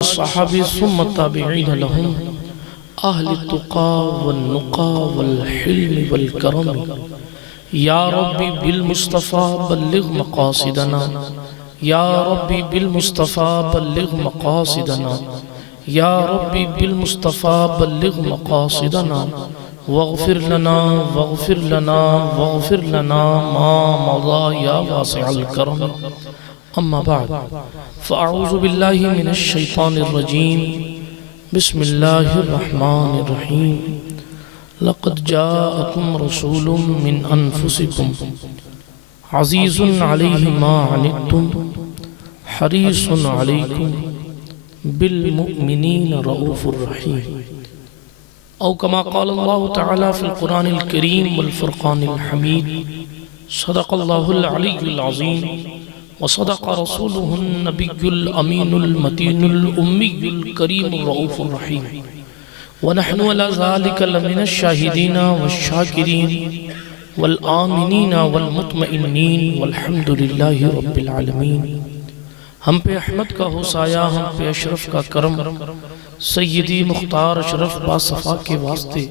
सहाबी सुम्म ताबिईन लहुम अहल तुक़ा वन्नुक़ा वल्हिल्म वल्करम। या रब्बी बिल मुस्तफ़ा बल्लिग़ मक़ासिदना, या रब्बी बिल मुस्तफ़ा बल्लिग़ मक़ासिदना, या रब्बी बिल मुस्तफ़ा बल्लिग़ मक़ासिदना, वग़फ़िर लना वग़फ़िर लना वग़फ़िर लना मा मज़ा या वासिअल करम। अम्मा बाद फ़अऊज़ु बिल्लाहि मिनश शैतानिर रजीम। बिस्मिल्लाहिर रहमानिर रहीम। लक़द जाअकुम रसूलुम मिन अनफुसिकुम अज़ीज़ुन अलैहि मा अनित्तुम हरीसुन अलैकुम बिल मुमिनीन रऊफ़ुर रहीम। औ कमा क़ाल अल्लाहु तआला फ़िल क़ुरानिल करीम वल फ़ुरक़ानिल हमीद। सदक़ल्लाहुल अलिय्युल अज़ीम व सदक़ रसूलुहुन नबियुल अमीनुल मतीनुल उम्मियुल करीमुर रऊफ़ुर रहीम। व नहनु अला ज़ालिका लमिनश शाहिदीन वश्शाकिरीन वल आमिनीन वल मुतमइन्नीन वल्हम्दुलिल्लाहि रब्बिल आलमीन। हम पे अहमद का हुसाया, हम पे अशरफ का करम, सय्यदी मुख्तार अशरफ बासफ़ा के वास्ते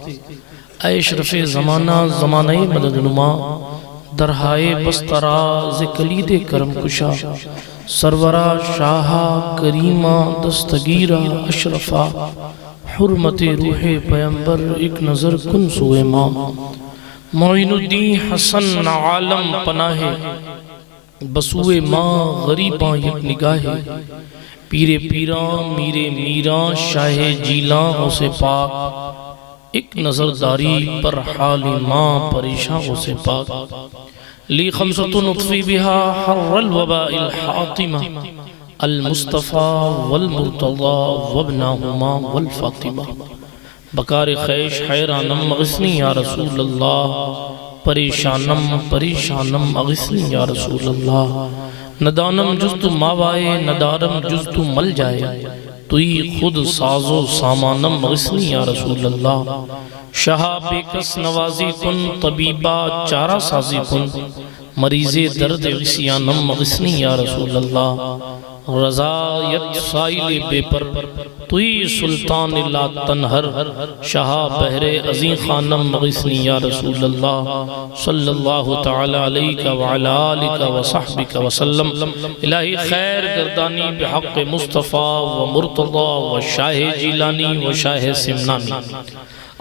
ऐ अशरफ ज़माना ज़माने मददनुमा दरहाए बस्तरा ज़िकलीदे करम कुशा सरवरा शाहा करीमा दस्तगीरा अशरफा हुर्मते रूहे पैगंबर एक नज़र कुन सुए माँ मोइनुद्दीन हसन आलम पनाहे बसुए माँ गरीबा एक निगाहे पीरे पीरा मीरे मीरा शाहे जीला उसे पाक एक नजरदारी पर हाल माँ परेशान उसे पाक ली खमसतुन उत्फी बिहा हर्रल वबाइल हातिमा अल मुस्तफ़ा वल मुर्तज़ा वब्नाहुमा वल फातिमा। बकार खैश हैरानम अग़िस्नी या रसूल अल्लाह, परेशानम परेशानम अग़िस्नी या रसूल अल्लाह। नदानम जुस्तु मावाए नदारम जुस्तु मल जाए, तुई खुद साजो सामानम अग़िस्नी या रसूल अल्लाह। शाहा बेकस नवाजी कुन तबीबा चारा साजी कुन, मरीज़े दर्द विसियानम अग़िस्नी या रसूल अल्लाह। रज़ायत साइल बेपर तुई सुल्तान ला तनहर, शाहा बहरे अज़ीं खानम अग़िस्नी या रसूल अल्लाह। सल्लल्लाहु तआला अलैका व अला आलिका व सहबिका व सल्लम। इलाही खैर गर्दानी बिहक़्क़े मुस्तफ़ा व मुर्तज़ा व शाहे जीलानी व शाहे सिमनानी।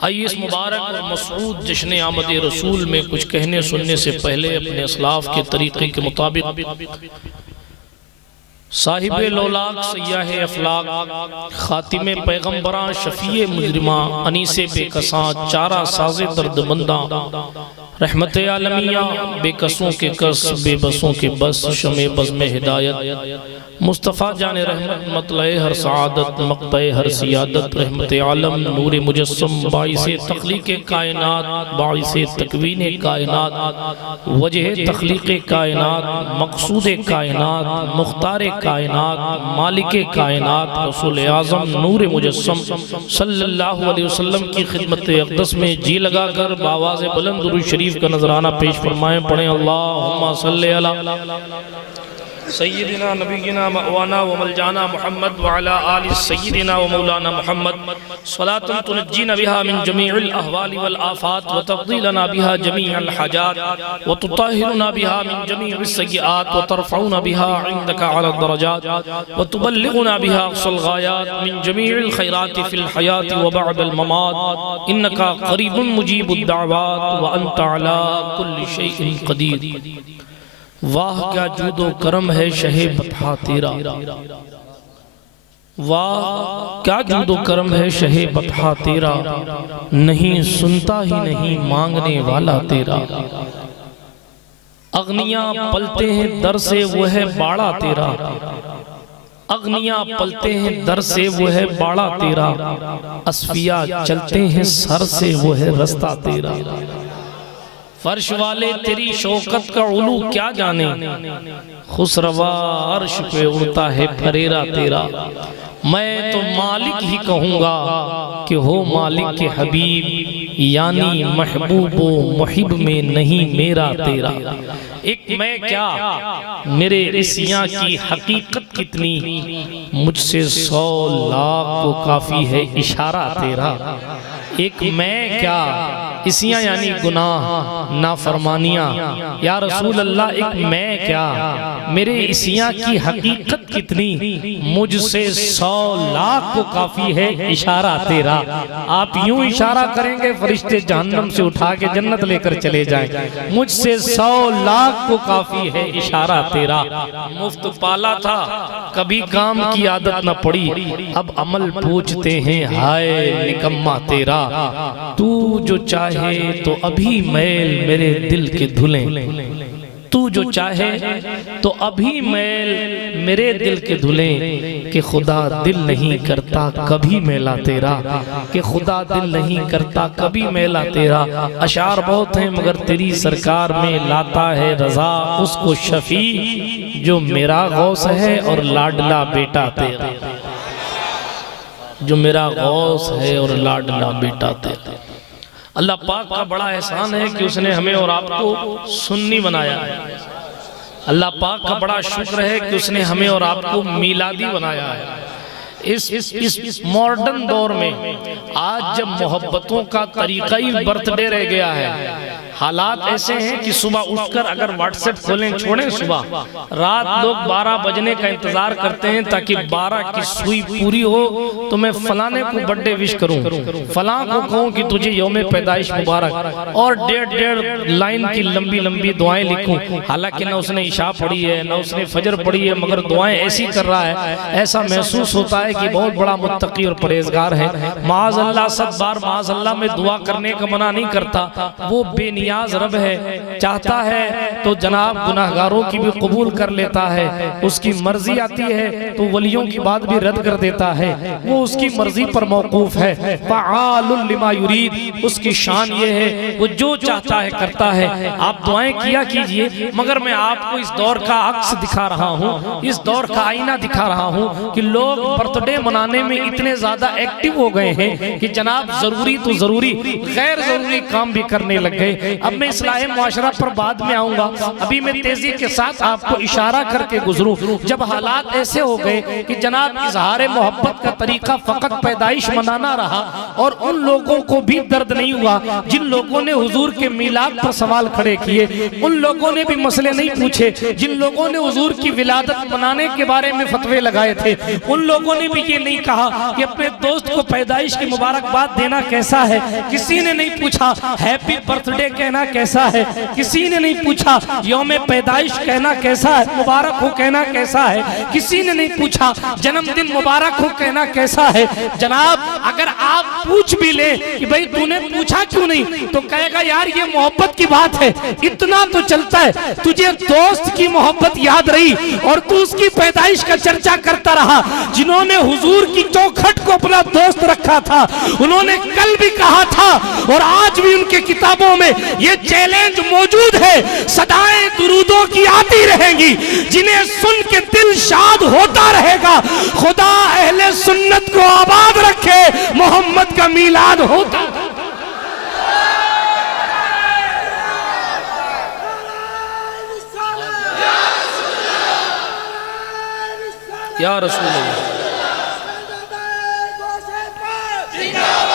आइए इस मुबारक और मसऊद जश्न आमद रसूल में कुछ कहने सुनने से पहले अपने असलाफ के तरीक़े के मुताबिक साहिबे लौलाक सय्याह अफलाक खातिमे पैगम्बरां शफ़ीए मुजरिमा अनीसे बेकसां चारा साज़े दर्दमंदा रहमत आलमिया बेकसों के कस बेबसों के बस शमे बज़्म हिदायत मुस्तफ़ा जान रहमत मतलए हर सआदत मक़तए हर सियादत रहमत आलम नूर मुजस्सम बाइसे तख्लीक़े कायनात बाइसे तकवीने कायनात वजह तख्लीक़े कायनात मक़सूदे कायनात मुख्तारे कायनात मालिके कायनात रसूल आज़म नूर मुजस्सम सल्लल्लाहु अलैहि वसल्लम की खिदमत अक़दस में जी लगा कर बावाज़ बुलंद दुरूद शरीफ का नजराना पेश फरमाएं। पढ़ें अल्लाहुम्मा सल्लि अला सय्यिदिना नबीना मवाना व मलजाना मुहम्मद व अला आलि सय्यिदिना व मौलाना मुहम्मद सलातुन तुनज्जीना बिहा मिन जमीइल अहवालि वल आफात व तक़दी लना बिहा जमीअल हाजात व तुताहिरुना बिहा मिन जमीइस सय्यिआत व तरफ़उना बिहा इंदका अला दरजात व तुबल्लिगुना बिहा अक़सल गायात मिन जमीइल खैरात फ़िल हयात व बअदल ममात इन्नका क़रीबुन मुजीबुद दाअवात व अंता अला कुल्लि शैइन क़दीर। वाह क्या जूदो करम है शहे बतहा तेरा, वाह क्या जूदो करम है शहे बतहा तेरा, नहीं सुनता ही नहीं मांगने वाला तेरा। अग्निया पलते हैं दर से वो है बाड़ा तेरा, अग्निया पलते हैं दर से वो है बाड़ा तेरा, असफिया चलते हैं सर से वो है रास्ता तेरा। फर्श वाले तेरी शौकत का उलू क्या जाने, खुसरवा अर्श पे उड़ता है फरेरा तेरा। मैं तो मालिक ही कहूँगा कि हो मालिक के हबीब, यानी महबूब व मुहिब में नहीं मेरा तेरा। एक मैं क्या मेरे इसियां की हकीकत कितनी, मुझसे 100 लाख को काफी है इशारा तेरा। एक मैं क्या इसियां यानी गुनाह नाफरमानियां, या रसूल अल्लाह एक मैं क्या मेरे इसियां की हकीकत कितनी, मुझसे 100 लाख को काफी है इशारा तेरा। आप यूं इशारा करेंगे फरिश्ते जहन्नम से उठा के जन्नत लेकर चले जाएं। मुझसे 100 लाख को काफी है इशारा तेरा। मुफ्त पाला था कभी काम की आदत न पड़ी, अब अमल पूछते हैं हाय निकम्मा तेरा। तू जो चाहे तो अभी मैल मेरे दिल के धुले, तू जो चाहे तो अभी मैल मेरे दिल के धुले, कि खुदा दिल नहीं करता कभी मैला तेरा, कि खुदा दिल नहीं करता कभी मैला तेरा। अशार बहुत हैं मगर तेरी सरकार में लाता है रजा उसको शफी, जो मेरा गौस है और लाडला बेटा तेरा, जो मेरा गौस है और लाडला बेटा तेरा। अल्लाह पाक का बड़ा एहसान है कि उसने हमें और आपको सुन्नी बनाया है। अल्लाह पाक का बड़ा शुक्र है कि उसने हमें और आपको मीलादी बनाया है। इस मॉडर्न दौर में आज जब मोहब्बतों का तरीका ही बर्थडे रह गया है, हालात ऐसे हैं कि सुबह उठकर अगर व्हाट्सएप खोलें छोड़ें सुबह, रात लोग 12 बजने का इंतजार करते हैं ताकि 12 की सुई पूरी हो तो मैं फलाने को बर्थडे विश करूं, फलां को कहूं कि तुझे यौम पैदाइश मुबारक, और 1.5 लाइन की लंबी लंबी दुआएं लिखूं। हालांकि न उसने इशा पढ़ी है न उसने फजर पढ़ी है, मगर दुआएं ऐसी कर रहा है, ऐसा महसूस होता है कि बहुत बड़ा मुत्तकी और परहेजगार है। माज़ अल्लाह, 7 बार माज़ अल्लाह में दुआ करने का मना नहीं करता, वो बेनियाज रब है, चाहता है तो जनाब गुनाहगारों की भी कबूल कर लेता है, उसकी मर्जी आती है तो वलियों की बात भी रद्द कर देता है, वो उसकी मर्जी पर मौकूफ है। फ़आलुल लिमा युरीद, उसकी शान ये है वो जो चाहता है करता है। आप दुआएं किया कीजिए, मगर मैं आपको इस दौर का अक्स दिखा रहा हूँ, इस दौर का आईना दिखा रहा हूँ कि लोग बर्थडे मनाने में इतने ज्यादा एक्टिव हो गए हैं कि जनाब जरूरी तो जरूरी गैर जरूरी काम भी करने लग गए। अब मैं इस्लाह मुआशरा पर बाद में आऊंगा, अभी मैं तेजी के साथ आपको इशारा करके गुजरूं। जब हालात ऐसे हो गए कि जनाब इजहार मोहब्बत का तरीका फकत पैदाइश मनाना रहा, और उन लोगों को भी दर्द नहीं हुआ जिन लोगों ने हुजूर के मिलाद पर सवाल खड़े किए, उन लोगों ने भी मसले नहीं पूछे जिन लोगों ने हुजूर की विलादत मनाने के बारे में फतवे लगाए थे, उन लोगों ने भी ये नहीं कहा कि अपने दोस्त को पैदाइश की मुबारकबाद देना कैसा है, किसी ने नहीं पूछा हैप्पी बर्थडे कहना कैसा है, किसी ने नहीं पूछा यौम पैदाइश कहना कैसा है, मुबारक हो कहना कैसा है, किसी ने नहीं पूछा जन्मदिन मुबारक हो कहना कैसा है। जनाब अगर आप पूछ भी ले कि भाई तूने पूछा क्यों नहीं, तो कहेगा यार ये मोहब्बत की बात है, इतना तो चलता है, तुझे दोस्त की मोहब्बत याद रही और तू उसकी पैदाइश का चर्चा करता रहा। जिन्होंने हुजूर की चौखट को अपना दोस्त रखा था, उन्होंने कल भी कहा था और आज भी उनके किताबों में ये चैलेंज मौजूद है, सदाएं दुरूदों की आती रहेंगी, जिन्हें सुन के दिल शाद होता रहेगा। खुदा अहले सुन्नत को आबाद रखे, मोहम्मद का मीलाद होता। या रसूल अल्लाह,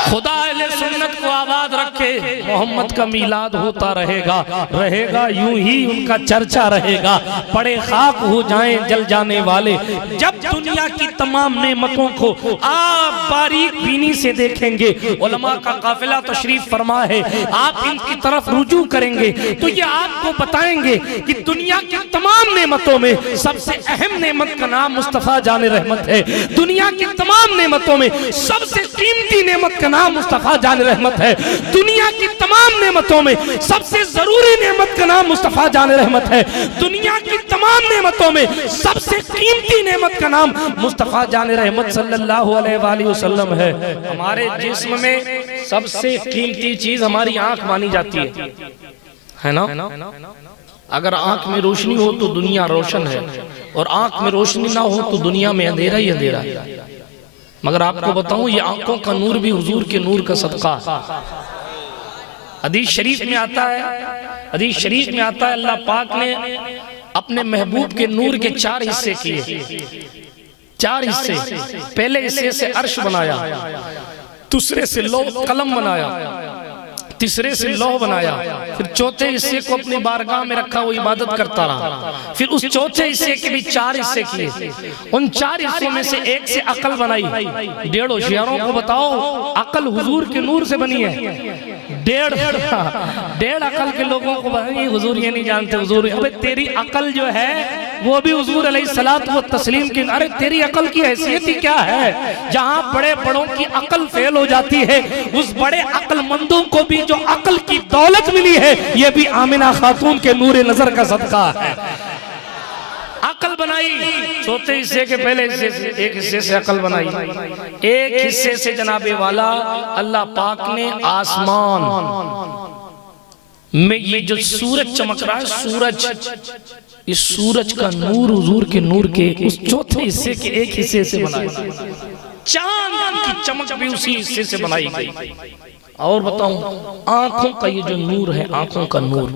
खुदा अहले सुन्नत को आबाद रखे, मोहम्मद का मीलाद होता रहेगा, रहेगा यूं ही उनका चर्चा रहेगा। पड़े खाक हो जाएं जल जाने वाले, जब दुनिया की तमाम नेमतों को आप बारीक बीनी से देखेंगे, उलमा का काफिला तशरीफ फरमा है, आप इनकी तरफ रुजू करेंगे तो ये आपको बताएंगे कि दुनिया की तमाम नेमतों में सबसे अहम नेमत का नाम मुस्तफा जान रहमत है। दुनिया की तमाम नेमतों में सबसे कीमती नेमत का नाम मुस्तफा जान रहमत है। दुनिया की तमाम नेमतों में सबसे जरूरी नेमत का नाम मुस्तफा जान रहमत है। दुनिया की तमाम नेमतों में सबसे कीमती नेमत का नाम मुस्तफा जान रहमत सल्लल्लाहु अलैहि वसल्लम है। हमारे जिस्म में सबसे कीमती चीज हमारी आंख मानी जाती है ना। अगर आंख में रोशनी हो तो दुनिया रोशन है, और आंख में रोशनी ना हो तो दुनिया में अंधेरा ही अंधेरा है। मगर आपको बताऊं ये आंखों का नूर भी हुजूर के नूर का सदका है। हदीस शरीफ में आता है, हदीस शरीफ में आता है अल्लाह पाक ने अपने महबूब के नूर के 4 हिस्से किए, 4 हिस्से। पहले हिस्से से अर्श बनाया, दूसरे से लौह कलम बनाया, तीसरे से लौह बनाया, फिर चौथे हिस्से को अपनी बारगाह में रखा, वो इबादत करता रहा। फिर उस चौथे हिस्से के भी 4 हिस्से किए। उन 4 हिस्सों में से एक से अकल बनाई। 1.5 होशियारों को बताओ अकल हुजूर के नूर से बनी है। 1.5 अकल के लोगों को हुजूर ये नहीं जानते, हुजूर अबे तेरी अकल जो है वो भी हुजूर अलैहिस्सलात व तस्लीम की। अरे तेरी अकल की हैसियत ही क्या है? जहां बड़े बड़ों की अकल फेल हो जाती है, उस बड़े अकलमंदों को भी जो अकल की दौलत मिली है, ये भी आमिना खातून के नूरे नजर का सदका है। अकल बनाई, चौथे हिस्से के पहले हिस्से से, एक हिस्से से अकल बनाई, एक हिस्से से जनाबे वाला अल्लाह पाक ने आसमान में ये जो सूरज चमक रहा है, सूरज, इस सूरज का नूर हुजूर के नूर के उस चौथे हिस्से के एक हिस्से से बनाया। चांद की चमक भी उसी हिस्से से बनाई गई। और बताऊं, आंखों का ये जो नूर है, आंखों का नूर,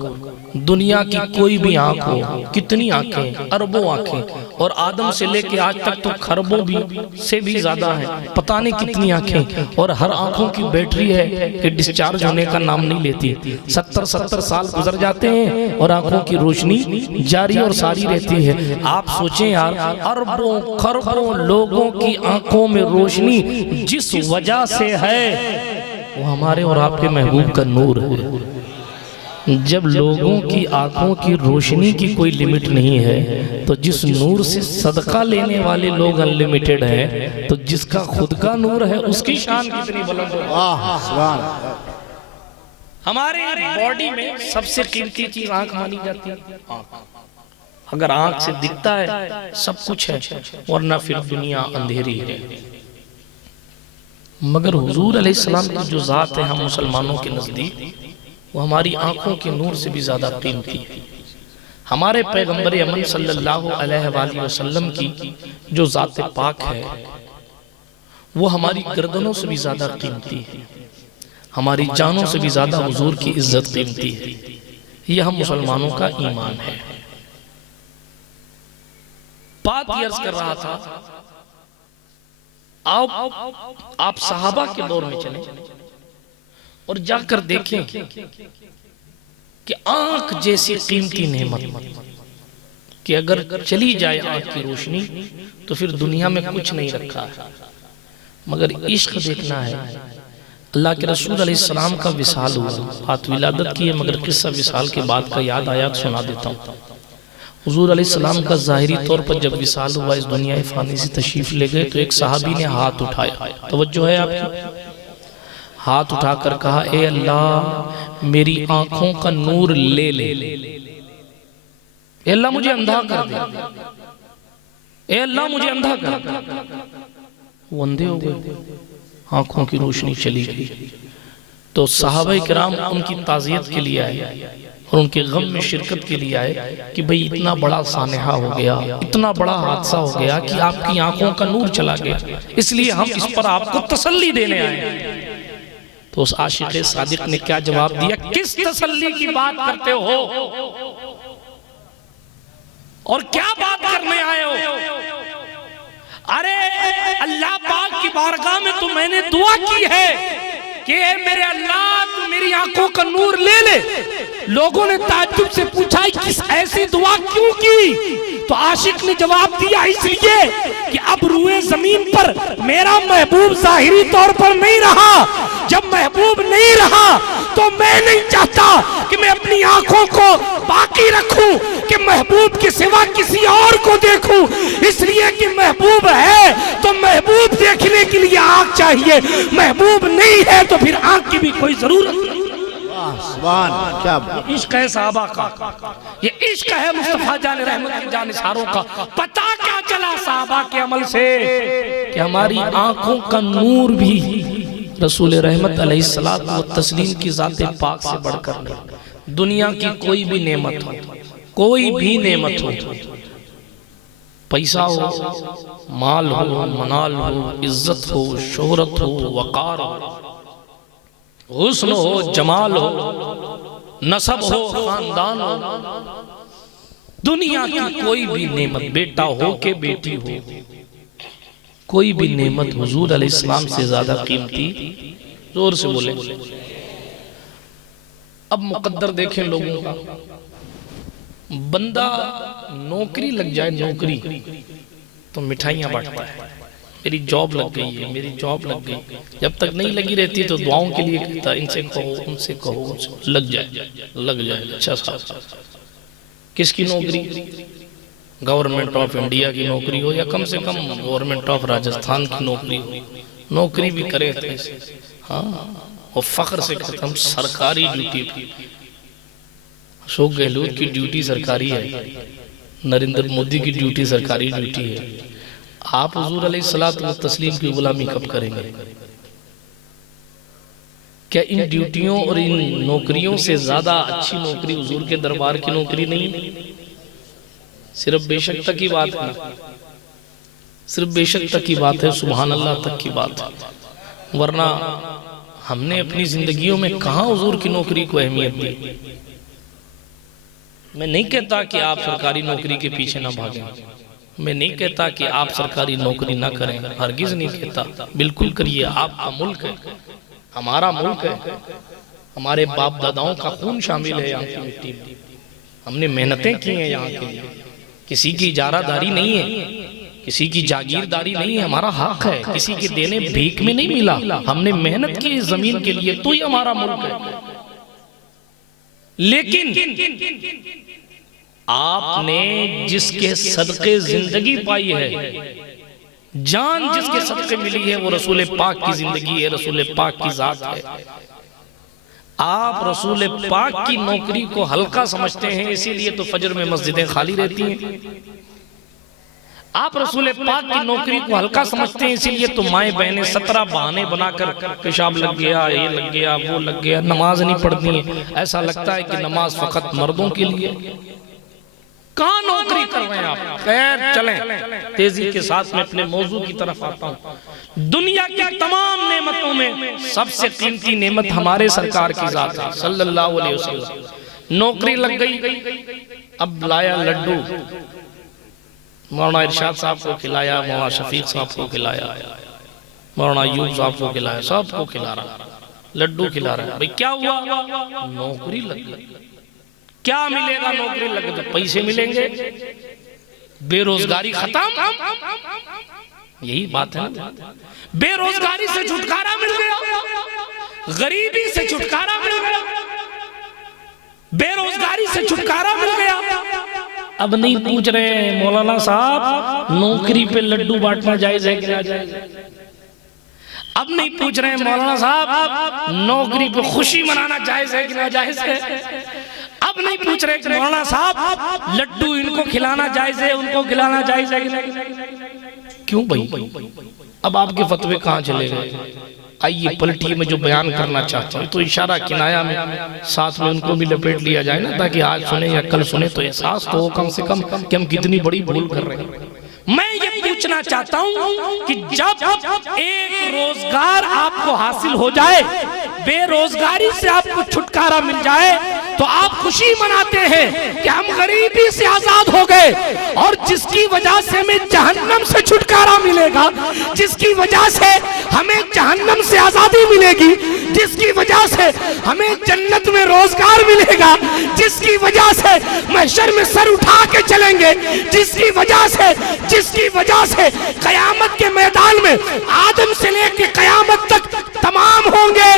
दुनिया की कोई भी आंख हो, कितनी आंखें, अरबों आंखें, और आदम से लेके आज तक तो खरबों भी से भी ज्यादा है, पता नहीं कितनी आंखें, और हर आंखों की बैटरी है कि डिस्चार्ज होने का नाम नहीं लेती। 70-70 साल गुजर जाते हैं और आंखों की रोशनी जारी और सारी रहती है। आप सोचें यार, अरबों खरबों लोगों की आंखों में रोशनी जिस वजह से है, वो हमारे और आपके महबूब का नूर है। जब लोगों की आंखों की रोशनी की कोई लिमिट नहीं है, तो जिस नूर से सदका लेने वाले लोग अनलिमिटेड हैं, तो जिसका खुद का नूर है उसकी शान कितनी बुलंद है। हमारे बॉडी में सबसे कीमती चीज आंख मानी जाती है। अगर आंख से दिखता है सब कुछ है, वरना फिर दुनिया अंधेरी है। मगर हुजूर अलैहिस्सलाम की जो जात है हम मुसलमानों के नजदीक, वो हमारी आंखों के नूर से भी ज्यादा कीमती है। हमारे पैगंबर अमन सल्लल्लाहु अलैहि वसल्लम की जो जात पाक है, वो हमारी गर्दनों से भी ज्यादा कीमती है, हमारी जानों से भी ज्यादा हुजूर की इज्जत कीमती है। ये हम मुसलमानों का ईमान है। बात अर्ज कर रहा था, आप सहाबा के दौर में चले और जाकर देखें कि आंख जैसी कीमती नेमत कि अगर चली जाए आंख की रोशनी तो फिर दुनिया में कुछ नहीं रखा है। मगर इश्क देखना है। अल्लाह के रसूल अलैहिस्सलाम का विसाल हुआ, बात विलादत की है, मगर किस्सा विसाल के बाद का याद आया तो सुना देता हूँ। हुजूर अलैहिस्सलाम का ज़ाहिरी तौर पर जब विसाल हुआ, इस दुनिया फ़ानी से तशरीफ़ ले गए, तो एक सहाबी ने हाथ उठाया, तवज्जो है आपकी, हाथ उठाकर कहा, ए अल्लाह मेरी आंखों का नूर ले ले, ए अल्लाह मुझे अंधा कर दे, ए अल्लाह मुझे अंधा कर दे। वो अंधे हो गए, आंखों की रोशनी चली गई। तो सहाबा किराम उनकी ताज़ियत के लिए आए और उनके गम में शिरकत के लिए आए कि भाई इतना बड़ा सानेहा हो गया, इतना बड़ा हादसा हो गया कि आपकी आंखों का नूर चला गया, इसलिए हम इस पर आपको तसल्ली देने आए। तो उस आशिक़े सादिक ने क्या जवाब दिया, किस तसल्ली की बात करते हो और क्या बात करने आए हो? अरे अल्लाह पाक की बारगाह में तो मैंने दुआ की है कि मेरे अल्लाह तू मेरी आंखों का नूर ले ले। लोगों ने ताज्जुब से पूछा किस ऐसी दुआ क्यों की? तो आशिक ने जवाब दिया, इसलिए कि अब रूए जमीन पर मेरा महबूब जाहिरी तौर पर नहीं रहा। जब महबूब नहीं रहा तो मैं नहीं चाहता कि मैं अपनी आंखों को बाकी रखूं कि महबूब के सिवा किसी और को देखूं। इसलिए कि महबूब है तो महबूब देखने के लिए आंख चाहिए, महबूब नहीं है तो फिर आंख की भी कोई जरूरत नहीं। इश्क है साहबा का, ये इश्क है मुस्तफा जान रहमत के जानिसारों का। पता क्या चला साहबा के अमल से कि हमारी आंखों का नूर भी रसूल रहमत अलैहिस्सलात व तस्लीम की ज़ाते पाक से बढ़कर नहीं। दुनिया की कोई भी नेमत हो, कोई भी नेमत हो, पैसा हो, माल हो, मनाल हो, इज्जत हो, शोहरत हो, वकार हो, हुस्न हो, जमाल हो, नसब हो, खानदान हो, दुनिया की कोई भी नेमत, बेटा हो के बेटी हो, कोई भी नेमत हुजूर अलैहिस्सलाम से ज्यादा कीमती। जोर से बोले। अब मुकद्दर देखें लोगों का, बंदा नौकरी लग जाए, नौकरी तो मिठाइयां बांटता है, मेरी जॉब लग गई है, मेरी जॉब लग गई। जब तक नहीं लगी रहती तो दुआओं के लिए कहता, इनसे कहो, उनसे कहो, लग जाए, लग जाए। अच्छा साहब, किसकी नौकरी? गवर्नमेंट ऑफ इंडिया की नौकरी हो या कम से कम गवर्नमेंट ऑफ राजस्थान की नौकरी हो, नौकरी भी करे थे। हाँ, और फख्र से कहते हम सरकारी ड्यूटी पे। अशोक गहलोत की ड्यूटी सरकारी है, नरेंद्र मोदी की ड्यूटी सरकारी ड्यूटी है। आप हुजूर अलैहिस्सलातु व तस्लीम की गुलामी कब करेंगे? क्या इन ड्यूटियों और इन नौकरियों से ज्यादा अच्छी नौकरी हुजूर के दरबार की नौकरी नहीं? सिर्फ बेशक तक की बात है, सिर्फ बेशक तक की बात है, सुभान अल्लाह तक की बात है। वरना हमने अपनी जिंदगियों में कहां हुजूर की नौकरी को अहमियत दी। मैं नहीं कहता कि आप सरकारी नौकरी के पीछे ना भागें, मैं नहीं कहता कि आप सरकारी नौकरी ना करें, हरगिज नहीं कहता, बिल्कुल करिए। आपका मुल्क है, हमारा मुल्क है, हमारे बाप दादाओं का खून शामिल है यहाँ की मिट्टी में, हमने मेहनतें की हैं यहाँ के लिए। किसी की इजारादारी नहीं है, किसी की जागीरदारी नहीं है, हमारा हक है, किसी के देने भीख में नहीं मिला, हमने मेहनत की इस जमीन के लिए, तो ही हमारा मुल्क है। लेकिन आपने जिसके सदके जिंदगी पाई है, जान जिसके सदके मिली है, वो रसूल पाक की जिंदगी है, रसूल पाक की जात है। आप रसूल पाक की नौकरी को हल्का समझते हैं, इसीलिए तो फजर में मस्जिदें खाली रहती हैं। आप रसूल पाक की नौकरी को हल्का समझते हैं, इसीलिए तो माएं बहनें 17 बहाने बनाकर पेशाब लग गया, ये लग गया, वो लग गया, नमाज नहीं पढ़ती है। ऐसा लगता है कि नमाज फकत मर्दों के लिए। कहां नौकरी कर रहे हैं आप? खैर चलें, तेजी के साथ में अपने मौजू की तरफ आता हूं। दुनिया की तमाम नेमतों में सबसे कीमती नेमत हमारे सरकार की जात है सल्लल्लाहु अलैहि वसल्लम। नौकरी लग गई, अब लाया लड्डू, मौलाना इरशाद साहब को खिलाया, मौलाना शफीक साहब को खिलाया, मौलाना अय्यूब साहब को खिलाया, सबको खिला रहा, लड्डू खिला रहा है। भाई क्या हुआ? नौकरी लग गई। क्या मिलेगा नौकरी लगे तो? पैसे मिलेंगे, बेरोजगारी खत्म, यही बात है ना। बेरोजगारी से छुटकारा मिल गया, गरीबी से छुटकारा मिल गया, बेरोजगारी से छुटकारा मिल गया। अब नहीं पूछ रहे हैं मौलाना साहब नौकरी पे लड्डू बांटना जायज है कि ना जायज है। अब नहीं पूछ रहे हैं मौलाना साहब नौकरी पे खुशी मनाना जायज है कि ना जायज है। अब नहीं पूछ रहे कि मौलाना साहब लड्डू इनको खिलाना जायज है, उनको खिलाना जायज है कि नहीं। क्यों भाई, अब आपके फतवे कहाँ चले गए? आइए पलटिए, मैं जो बयान करना चाहता हूँ तो इशारा किनाया में साथ में उनको भी लपेट लिया जाए ना, ताकि आज सुने या कल सुने तो एहसास तो हो कम से कम कि हम कितनी बड़ी भूल कर रहे हैं। मैं ये पूछना चाहता हूँ कि जब एक रोजगार आपको हासिल हो जाए, बेरोजगारी से आपको छुटकारा मिल जाए, तो आप खुशी मनाते हैं कि हम गरीबी से आजाद हो गए, और जिसकी वजह से हमें जहन्नम से छुटकारा मिलेगा, जिसकी वजह से हमें जहन्नम से आजादी मिलेगी, जिसकी वजह से हमें जन्नत में रोजगार मिलेगा, जिसकी वजह से महशर में सर उठा के चलेंगे, जिसकी वजह से कयामत के मैदान में आदम से लेकर कयामत तक तमाम होंगे,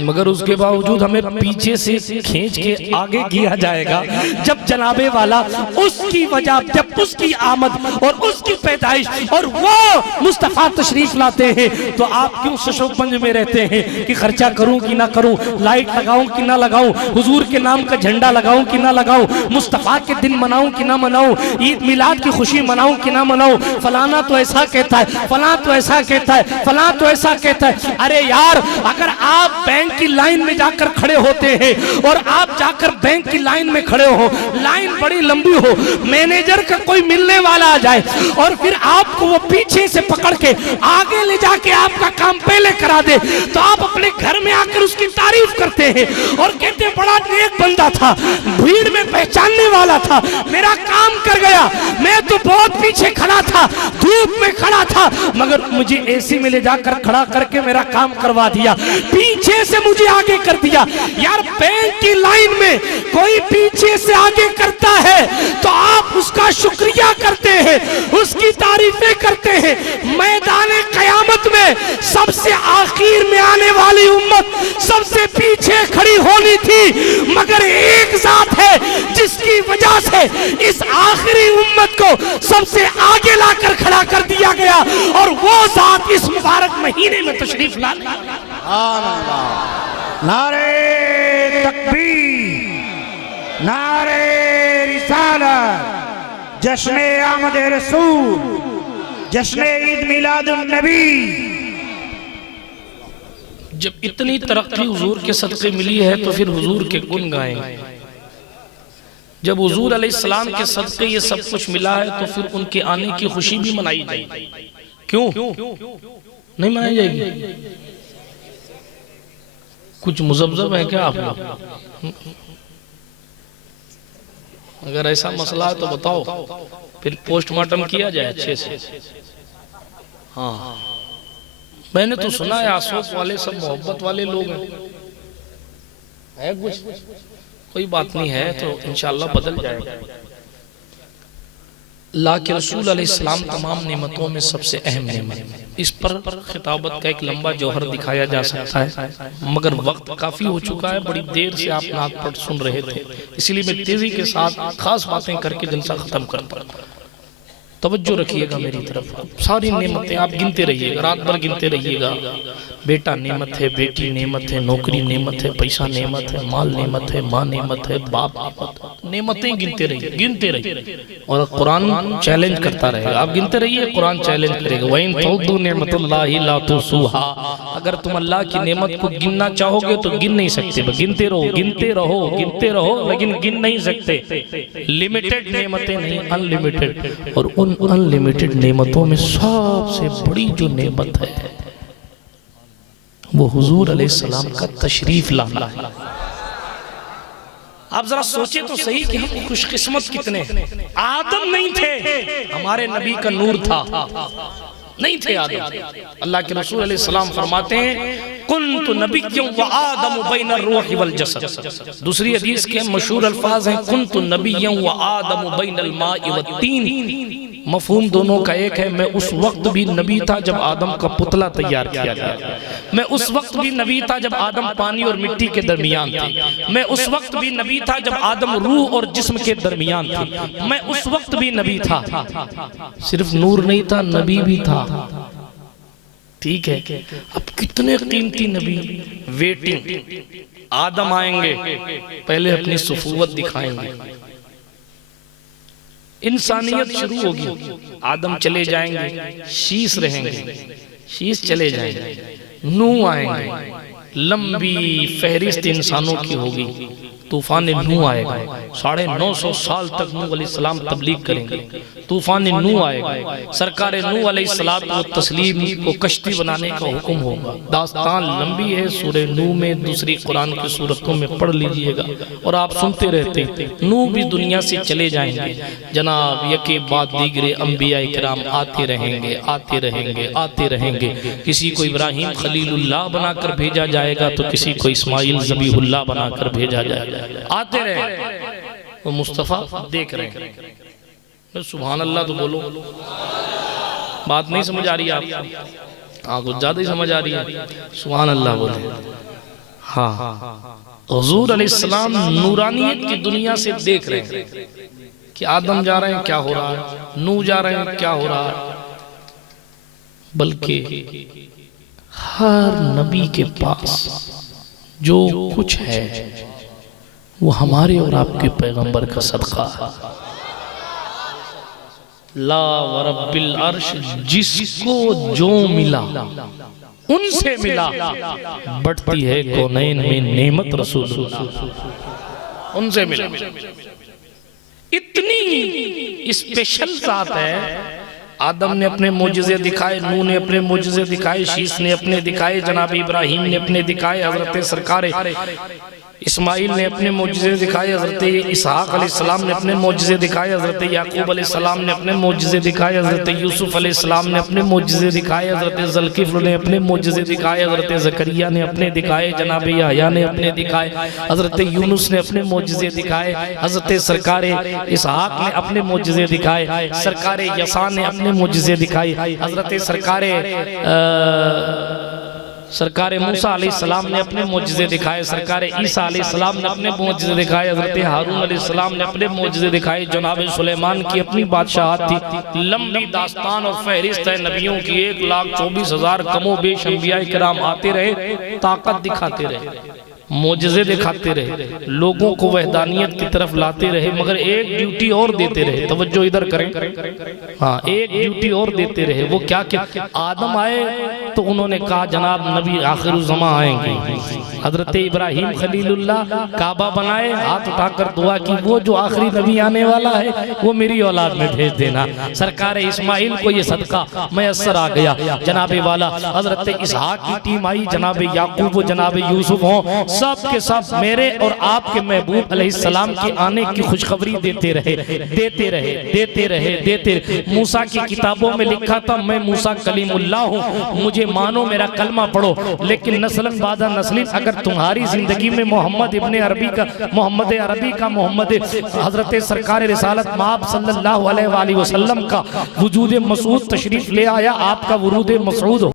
मगर उसके बावजूद हमें पीछे से खींच के आगे किया जाएगा। जब जनाबे वाला उसकी वजह, जब उसकी आमद और उसकी पैदाइश और वो मुस्तफा तशरीफ लाते हैं, तो आप क्यों शशोकंज में रहते हैं कि खर्चा करूं कि ना करूं, लाइट लगाऊं कि ना लगाऊं, हुजूर के नाम का झंडा लगाऊं कि ना लगाऊं, मुस्तफा के दिन मनाऊं कि ना मनाऊं, ईद मिलाद की खुशी मनाऊं कि ना मनाऊं, फलाना तो ऐसा कहता है, फलां तो ऐसा कहता है, फलां तो ऐसा कहता है। अरे यार, अगर आप बैंक बैंक की लाइन में जाकर खड़े होते हैं और आप जाकर बैंक की लाइन में खड़े हो, लाइन बड़ी लंबी हो, मैनेजर का कोई मिलने वाला आ जाए और फिर आपको वो पीछे से पकड़ के आगे ले जाके आपका काम पहले करा दे, तो आप अपने घर में आकर उसकी तारीफ करते हैं और कहते हैं बड़ा नेक बंदा था, भीड़ में पहचानने वाला था, मेरा काम कर गया, मैं तो बहुत पीछे खड़ा था, धूप में खड़ा था, मगर मुझे एसी में ले जाकर खड़ा करके मेरा काम करवा दिया, पीछे से मुझे आगे कर दिया। यार बैंक की लाइन में कोई पीछे से आगे करता है तो आप उसका शुक्रिया करते हैं, उसकी तारीफें करते हैं। मैदान कयामत में सबसे आखिर में आने वाली उम्मत सबसे पीछे खड़ी होनी थी, मगर एक जात है जिसकी वजह से इस आखिरी उम्मत को सबसे आगे लाकर खड़ा कर दिया गया और वो जात इस मुबारक महीने में तशरीफ ला। नारे तकबीर, नारे रिसालत, जश्न आमद रसूल, जश्न ईद मिलादुन नबी। जब इतनी तरक्की हुजूर के सदक़े मिली है तो फिर हुजूर के गुण गाएं। जब हुजूर अलैहिस्सलाम के सदक़े ये सब कुछ मिला है तो फिर उनके आने की खुशी भी मनाई जाएगी। क्यों नहीं मनाई जाएगी? कुछ मुज़ब्ज़ब है क्या आप लोग? अगर ऐसा मसला है तो बताओ, फिर पोस्टमार्टम किया जाए अच्छे से। हाँ, मैंने तो सुना है आसोप वाले सब मोहब्बत वाले लोग हैं, कुछ कोई बात नहीं है तो इंशाअल्लाह बदल जाएगा। अल्लाह के रसूल अलैहिस्सलाम तमाम नेमतों में सबसे अहम नेमत, इस पर खिताबत का एक लंबा जौहर दिखाया जा सकता है, मगर वक्त काफ़ी हो चुका है, बड़ी देर से आप नाक पर सुन रहे थे, इसलिए मैं तेज़ी के साथ खास बातें करके जलसा ख़त्म करता हूँ। तवज्जो रखिएगा मेरी तरफ, सारी नेमतें आप गिनते रहिएगा, रात भर गिनते रहिएगा। बेटा नेमत है, बेटी नेमत है, नौकरी नेमत है, पैसा नेमत है, माल नेमत है, माँ नेमत है, बाप नेमत है, नेमतें गिनते रहिए, गिनते रहिए। और कुरान चैलेंज करता रहेगा, आप गिनते रहिए, कुरान चैलेंज करेगा। वइन तउद्दू निअमतुल्लाहि ला तुसूहा, अगर तुम अल्लाह की नेमत को गिनना चाहोगे तो गिन नहीं सकते, गिनते रहो, गिनते रहो, गिनते रहो, लेकिन गिन नहीं सकते। लिमिटेड नेमतें नहीं, अनलिमिटेड। और उन अनलिमिटेड नेमतों में सबसे बड़ी जो नेमत है वो हुजूर अलैहिस्सलाम का तशरीफ लाना है। आप जरा सोचे तो सही कि हम खुशकिस्मत कितने हैं। आदम नहीं थे, हमारे नबी का नूर था, नहीं थे आदम। अल्लाह के रसूल अलैहिस्सलाम फरमाते हैं कुन्तु नबिय्यन व आदम बैन अर्रूहि वल जसद। दूसरी हदीस के मशहूर अल्फाज हैं कुन्तु नबिय्यन व आदम बैन अल माइ वत्तीन। मफहूम दोनों का एक है, मैं उस वक्त भी नबी था जब आदम का पुतला तैयार किया गया, मैं उस वक्त भी नबी था जब आदम पानी और मिट्टी के दरमियान थे, मैं उस वक्त भी नबी था जब आदम रूह और जिस्म के दरमियान थे, मैं उस वक्त भी नबी था। सिर्फ नूर नहीं था, नबी भी था। ठीक है, अब कितने कीमती नबी वेटिंग। आदम आएंगे, पहले अपनी सुफुवत दिखाएंगे, इंसानियत शुरू होगी। आदम चले जाएंगे, शीश रहेंगे, शीश चले जाएंगे। नूह आएंगे, लंबी फहरिस्त इंसानों की होगी। तूफान नूह आएगा, 950 साल तक नूह अलैहिस्सलाम तबलीग करेंगे। तूफान नूह आएगा, सरकार नूह अलैहिस्सलाम को तस्लीम को कश्ती बनाने का हुक्म होगा। दास्तान लंबी है, सूरह नूह में दूसरी कुरान की सूरतों में पढ़ लीजिएगा और आप सुनते रहते। नूह भी दुनिया से चले जाएंगे, जनाब यके बाद दीगरे अंबिया इकराम आते रहेंगे, आते रहेंगे, आते रहेंगे। किसी को इब्राहिम खलीलुल्लाह बनाकर भेजा जाएगा तो किसी को इस्माइल ज़बीहुल्लाह बनाकर भेजा जाएगा। आते रहे, वो मुस्तफ़ा देख रहे हैं। सुभान अल्लाह तो बोलो, बात नहीं समझ आ रही है आपको? हाँ, कुछ ज्यादा ही समझ आ रही है। सुभान अल्लाह बोले। हाँ, हुजूर अलैहिस्सलाम नूरानियत की दुनिया से देख रहे हैं कि आदम जा रहे हैं, क्या हो रहा है, नूह जा रहे हैं, क्या हो रहा है। बल्कि हर नबी के पास जो कुछ है वो हमारे और आपके पैगंबर का सदका है। ला व रब्बिल अर्श, जिसको जो मिला उनसे मिला, बढ़ती है कौनैन में नेमत रसूलुल्लाह, उनसे मिला। इतनी स्पेशल जात है। आदम ने अपने मोजिज़े दिखाए, नूह ने अपने मोजिज़े दिखाए, शीश ने अपने दिखाए, जनाब इब्राहिम ने अपने दिखाए, हजरत सरकार इस्माइल ने अपने मोजिज़े दिखाए, हजरत इसहाक अलैहिस्सलाम ने अपने मोजिज़े दिखाए, हजरत याकूब अलैहिस्सलाम ने अपने मोजिज़े दिखाए, हजरत यूसुफ अलैहिस्सलाम ने अपने मोजिज़े दिखाए, हजरत ज़ुल्किफ्ल ने अपने मोजिज़े दिखाए, हजरत ज़करिया ने अपने दिखाए, जनाब याह्या ने अपने दिखाए, हजरत यूनुस ने अपने मोजिज़े दिखाए, हजरत सरकार इसहाक ने अपने मोजिज़े दिखाए, सरकार यसा ने अपने मोजिज़े दिखाए, हजरत सरकार मूसा अलैहिस्सलाम ने अपने मोजिज़े दिखाए, सरकार ईसा अलैहिस्सलाम ने अपने मोजिज़े दिखाए, हजरत हारून अलैहिस्सलाम ने अपने मोजिज़े दिखाए, जनाब सुलेमान की अपनी बादशाहत थी। लंबी दास्तान और फहरिस्त है नबियों की, 1,24,000 कमो बेश अंबिया किराम आते रहे, ताकत दिखाते रहे, मोजिज़े दिखाते रहे, लोगों को वहदानियत की तरफ लाते रहे, मगर एक ड्यूटी और देते रहे। तवज्जो इधर करें, हाँ, एक ड्यूटी और देते रहे। वो क्या क्या? आदम आए तो उन्होंने कहा जनाब नबी आखिर ज़मां आएंगे। हजरत इब्राहिम खलीलुल्लाह काबा बनाए, हाथ उठाकर दुआ की, वो जो आखिरी नबी आने वाला है वो मेरी औलाद में भेज देना। सरकार इस्माइल को ये सदका मैसर आ गया। जनाब वाला हजरत इसहाक की टीम आई, जनाब याकूब व जनाब यूसुफ हों, सब के सब मेरे और आपके महबूब अलैहिस्सलाम के आने की खुशखबरी देते रहे, देते रहे, देते रहे, देते रहे। मूसा की किताबों में लिखा था मैं मूसा कलीमुल्लाह हूँ, मुझे मानो, मेरा कलमा पढ़ो, लेकिन नस्लन बादा नस्लिन अगर तुम्हारी जिंदगी में मोहम्मद इब्ने अरबी का मोहम्मद हजरत सरकार रिसालत माब सल्लल्लाहु अलैहि वसल्लम का वजूद मसूद तशरीफ ले आया, आपका वरूद मसूद